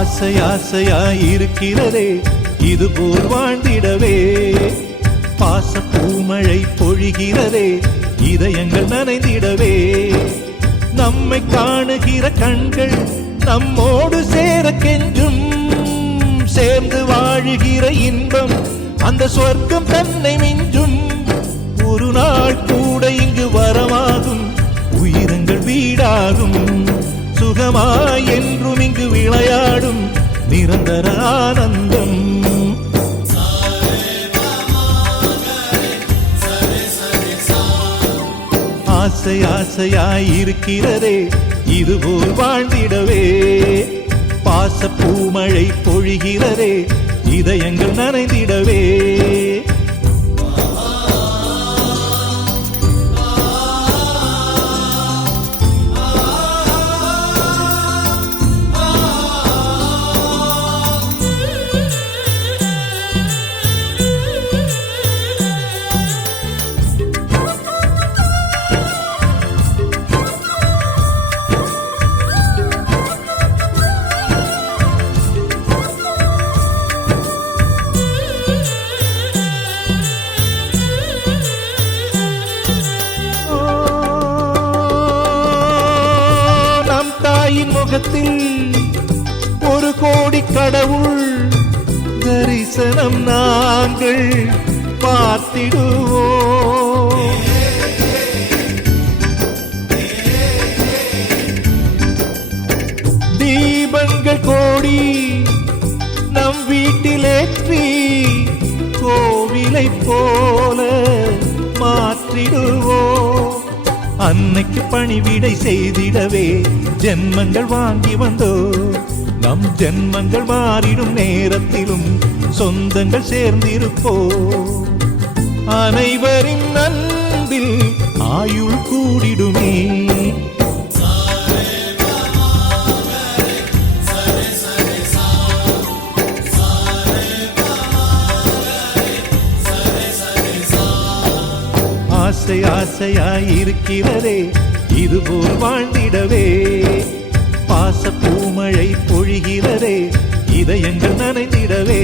ஆசை ஆசையாயிருக்கிறதே இதுபோல் வாழ்ந்திடவே, பாச பூமழை பொழிகிறதே இதயங்கள் நனைந்திடவே, நம்மை காணுகிற கண்கள் நம்மோடு சேர கெஞ்சும், சேர்ந்து வாழுகிற இன்பம் அந்த சொர்க்கம் தன்னை மிஞ்சும், ஒரு நாள் கூட இங்கு வரமாகும் உயிரங்கள் வீடாகும், சுகமாய் என்றும் இங்கு விளையாடும் நிரந்தர ஆனந்தம். ஆசை ஆசையாயிருக்கிறதே இதுபோல் வாழ்ந்திடவே, பாச பூமழை பொழிகிறதே இதயங்கள் நனைந்திடவே. முகத்தில் ஒரு கோடி கடவுள் தரிசனம் நாங்கள் பார்த்திடுவோம், தீபங்கள் கோடி நம் வீட்டிலேற்றி கோவிலை போல மாற்றிடுவோம், அன்னைக்கு பணிவிடை செய்திடவே ஜென்மங்கள் வாங்கி வந்தோ, நம் ஜென்மங்கள் மாறிடும் நேரத்திலும் சொந்தங்கள் சேர்ந்திருப்போ, அனைவரின் அன்பில் ஆயுள் கூடிடுமே. ஆசை ஆசையாயிருக்கிறதே இதுபோல் வாழ்ந்திடவே, பாச பூமழை பொழிகிறதே இதயங்கள் நனைந்திடவே.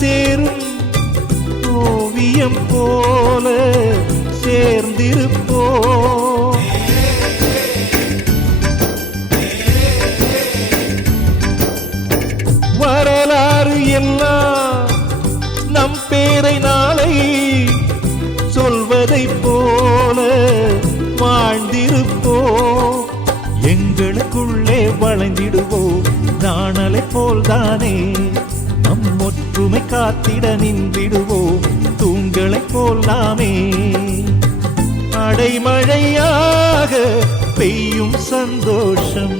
சேரும் ஓவியம் போல சேர்ந்திருப்போ, வரலாறு எல்லாம் நம் பேரை நாளை சொல்வதை போல வாழ்ந்திருப்போ, எங்களுக்குள்ளே வளைந்திடுவோம் நாணலை போல்தானே, நம் ஒற்றுமை காத்திட நின்றிடுவோம் தூண்களை போல் நாமே, அடைமழையாக பெய்யும் சந்தோஷம்